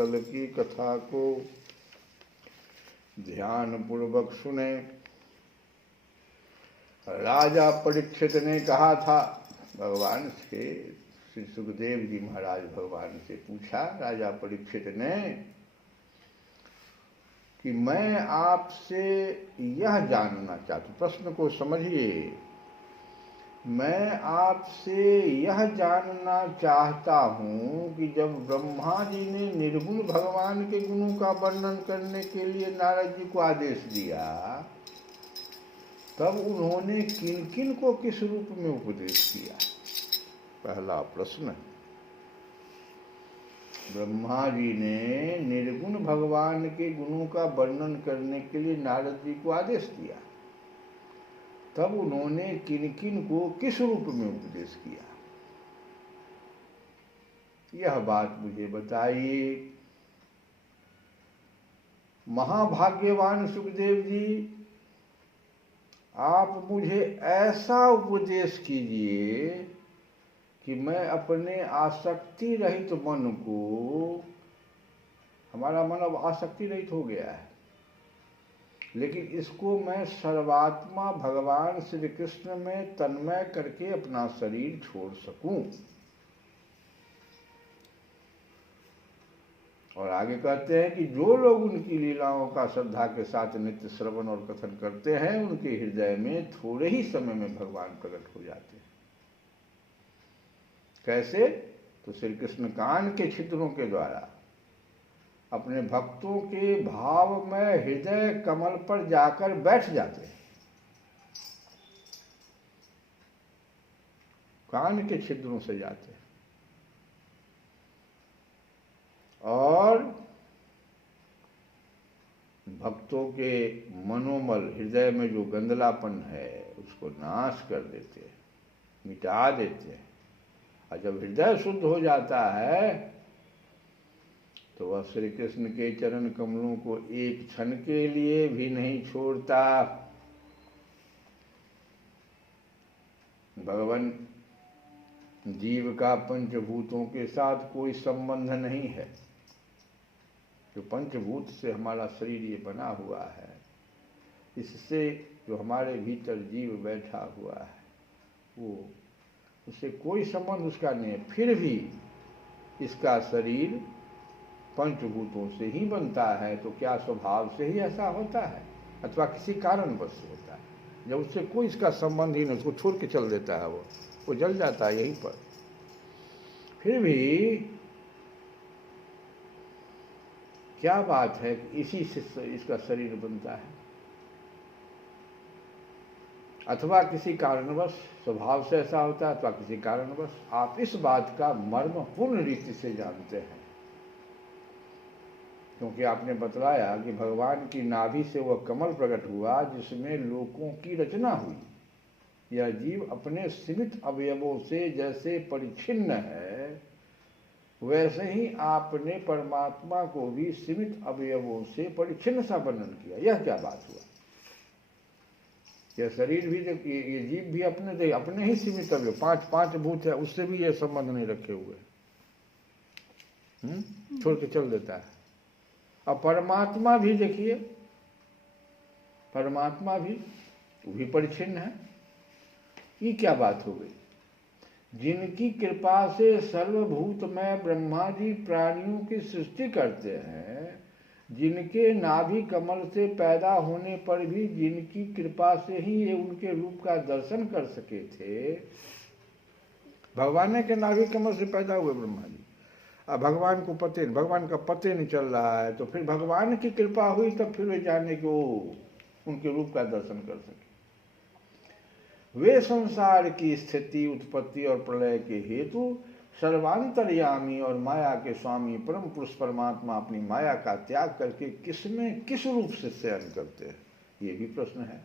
कल की कथा को ध्यान पूर्वक सुने। राजा परीक्षित ने कहा था भगवान से, श्री सुखदेव जी महाराज भगवान से पूछा राजा परीक्षित ने कि मैं आपसे यह जानना चाहता हूँ, प्रश्न को समझिए, मैं आपसे यह जानना चाहता हूँ कि जब ब्रह्मा जी ने निर्गुण भगवान के गुणों का वर्णन करने के लिए नारद जी को आदेश दिया, तब उन्होंने किन किन को किस रूप में उपदेश किया? पहला प्रश्न। ब्रह्मा जी ने निर्गुण भगवान के गुणों का वर्णन करने के लिए नारद जी को आदेश दिया, तब उन्होंने किन किन को किस रूप में उपदेश किया, यह बात मुझे बताइए। महाभाग्यवान सुखदेव जी, आप मुझे ऐसा उपदेश कीजिए कि मैं अपने आसक्ति रहित मन को, हमारा मन अब आसक्ति रहित हो गया है, लेकिन इसको मैं सर्वात्मा भगवान श्री कृष्ण में तन्मय करके अपना शरीर छोड़ सकूं। और आगे कहते हैं कि जो लोग उनकी लीलाओं का श्रद्धा के साथ नित्य श्रवण और कथन करते हैं, उनके हृदय में थोड़े ही समय में भगवान प्रकट हो जाते हैं। कैसे? तो श्री कृष्ण कान के छिद्रों के द्वारा अपने भक्तों के भाव में हृदय कमल पर जाकर बैठ जाते हैं। कान के छिद्रों से जाते हैं और भक्तों के मनोमल, हृदय में जो गंदलापन है उसको नाश कर देते हैं, मिटा देते हैं। और जब हृदय शुद्ध हो जाता है तो वह श्री कृष्ण के चरण कमलों को एक क्षण के लिए भी नहीं छोड़ता। भगवान जीव का पंचभूतों के साथ कोई संबंध नहीं है। जो पंचभूत से हमारा शरीर ये बना हुआ है, इससे जो हमारे भीतर जीव बैठा हुआ है, वो उससे कोई संबंध उसका नहीं है। फिर भी इसका शरीर पंचभूतों से ही बनता है, तो क्या स्वभाव से ही ऐसा होता है अथवा किसी कारणवश से होता है? जब उससे कोई इसका संबंध ही नहीं, उसको छोड़ के चल देता है, वो जल जाता है यहीं पर। फिर भी क्या बात है कि इसी से इसका शरीर बनता है, अथवा किसी कारणवश स्वभाव से ऐसा होता है, अथवा किसी कारणवश। आप इस बात का मर्म पूर्ण रीति से जानते हैं, क्योंकि आपने बतलाया कि भगवान की नाभि से वह कमल प्रकट हुआ जिसमें लोकों की रचना हुई। यह जीव अपने सीमित अवयवों से जैसे परिच्छिन्न है, वैसे ही आपने परमात्मा को भी सीमित अवयवों से परिच्छिन्न सा वर्णन किया। यह क्या बात हुआ? यह शरीर भी, ये जीव भी अपने ही सीमित अवयव, पांच भूत है, उससे भी यह संबंध नहीं रखे हुए, छोड़ के चल देता है। अब परमात्मा भी देखिए, परमात्मा भी परिच्छिन्न है। ये क्या बात हो गई? जिनकी कृपा से सर्वभूतमय ब्रह्मा जी प्राणियों की सृष्टि करते हैं, जिनके नाभि कमल से पैदा होने पर भी जिनकी कृपा से ही ये उनके रूप का दर्शन कर सके थे, भगवान के नाभि कमल से पैदा हुए ब्रह्मा जी, अब भगवान को भगवान का पते नहीं चल रहा है, तो फिर भगवान की कृपा हुई तब फिर वे जाने को उनके रूप का दर्शन कर सके। वे संसार की स्थिति, उत्पत्ति और प्रलय के हेतु सर्वांतर्यामी और माया के स्वामी परम पुरुष परमात्मा अपनी माया का त्याग करके किसमें किस रूप से शयन करते हैं, ये भी प्रश्न है।